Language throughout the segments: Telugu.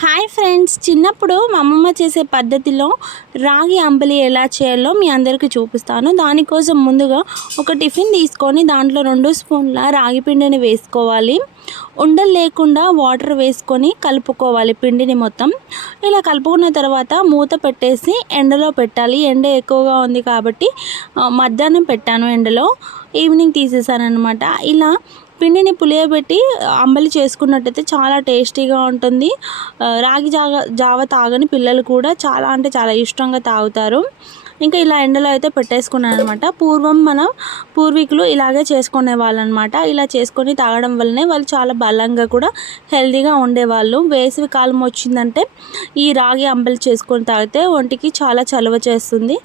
హాయ్ ఫ్రెండ్స్ చిన్నప్పుడు మా అమ్మమ్మ చేసే పద్ధతిలో రాగి అంబలి ఎలా చేయాలో మీ అందరికీ చూపిస్తాను. దానికోసం ముందుగా ఒక టిఫిన్ తీసుకొని దాంట్లో రెండు స్పూన్ల రాగి పిండిని వేసుకోవాలి. ఉండలు లేకుండా వాటర్ వేసుకొని కలుపుకోవాలి పిండిని మొత్తం. ఇలా కలుపుకున్న తర్వాత మూత పెట్టేసి ఎండలో పెట్టాలి. ఎండ ఎక్కువగా ఉంది కాబట్టి మధ్యాహ్నం పెట్టాను ఎండలో. ఈవినింగ్ తీసేసాను అనమాట ఇలా పిండిని పులియబెట్టి అంబలి చేసుకున్నట్టయితే చాలా టేస్టీగా ఉంటుంది. రాగి జావ జావ తాగని పిల్లలు కూడా చాలా అంటే చాలా ఇష్టంగా తాగుతారు. ఇంకా ఇలా ఎండలో అయితే పెట్టేసుకున్నాను అనమాట పూర్వం మన పూర్వీకులు ఇలాగే చేసుకునే వాళ్ళు అనమాట ఇలా చేసుకొని తాగడం వల్లనే వాళ్ళు చాలా బలంగా కూడా హెల్తీగా ఉండేవాళ్ళు. వేసవి కాలం వచ్చిందంటే ఈ రాగి అంబలి చేసుకొని తాగితే ఒంటికి చాలా చలవ చేస్తుంది.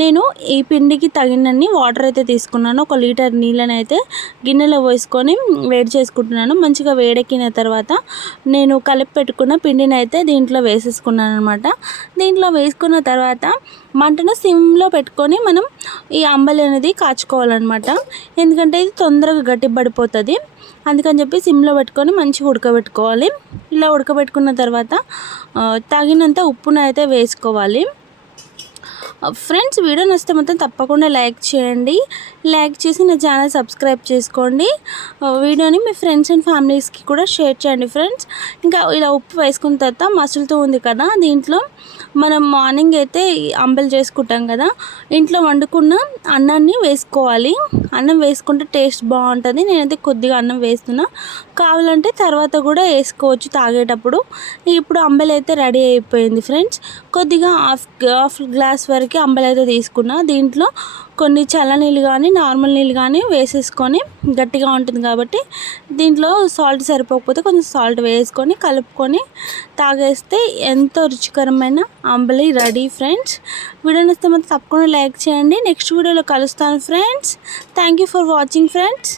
నేను ఈ పిండికి తగినన్ని వాటర్ అయితే తీసుకున్నాను. ఒక లీటర్ నీళ్ళని అయితే గిన్నెలో పోసుకొని వేడి చేసుకుంటున్నాను. మంచిగా వేడెక్కిన తర్వాత నేను కలిపి పెట్టుకున్న పిండిని అయితే దీంట్లో వేసేసుకున్నాను అనమాట దీంట్లో వేసుకున్న తర్వాత మంటను సిమ్లో పెట్టుకొని మనం ఈ అంబలి అనేది కాచుకోవాలన్నమాట. ఎందుకంటే ఇది తొందరగా గట్టిపడిపోతుంది. అందుకని చెప్పి సిమ్లో పెట్టుకొని మంచిగా ఉడకబెట్టుకోవాలి. ఇలా ఉడకబెట్టుకున్న తర్వాత తగినంత ఉప్పును అయితే వేసుకోవాలి. Uh, ఫ్రెండ్స్ వీడియో నచ్చితే మొత్తం తప్పకుండా లైక్ చేయండి. లైక్ చేసి నా ఛానల్ సబ్స్క్రైబ్ చేసుకోండి. Uh, వీడియోని మీ ఫ్రెండ్స్ అండ్ ఫ్యామిలీస్కి కూడా షేర్ చేయండి ఫ్రెండ్స్. ఇంకా ఇలా ఉప్పు వేసుకున్న తర్వాత మసులుతూ ఉంది కదా దీంట్లో. మనం మార్నింగ్ అయితే అంబలి చేసుకుంటాం కదా ఇంట్లో వండుకున్న అన్నాన్ని వేసుకోవాలి. అన్నం వేసుకుంటే టేస్ట్ బాగుంటుంది. నేనైతే కొద్దిగా అన్నం వేస్తున్నా. కావాలంటే తర్వాత కూడా వేసుకోవచ్చు తాగేటప్పుడు. ఇప్పుడు అంబలి అయితే రెడీ అయిపోయింది ఫ్రెండ్స్. కొద్దిగా హాఫ్ హాఫ్ గ్లాస్ వరకు అంబలి అయితే తీసుకున్నా. దీంట్లో కొన్ని చల్ల నీళ్ళు కానీ నార్మల్ నీళ్ళు కానీ వేసేసుకొని గట్టిగా ఉంటుంది కాబట్టి దీంట్లో సాల్ట్ సరిపోకపోతే కొంచెం సాల్ట్ వేసుకొని కలుపుకొని తాగేస్తే ఎంతో రుచికరమైన అంబలి రెడీ ఫ్రెండ్స్. వీడియో నచ్చితే మాత్రం తప్పకుండా లైక్ చేయండి. నెక్స్ట్ వీడియోలో కలుస్తాను friends. Thank you for watching friends.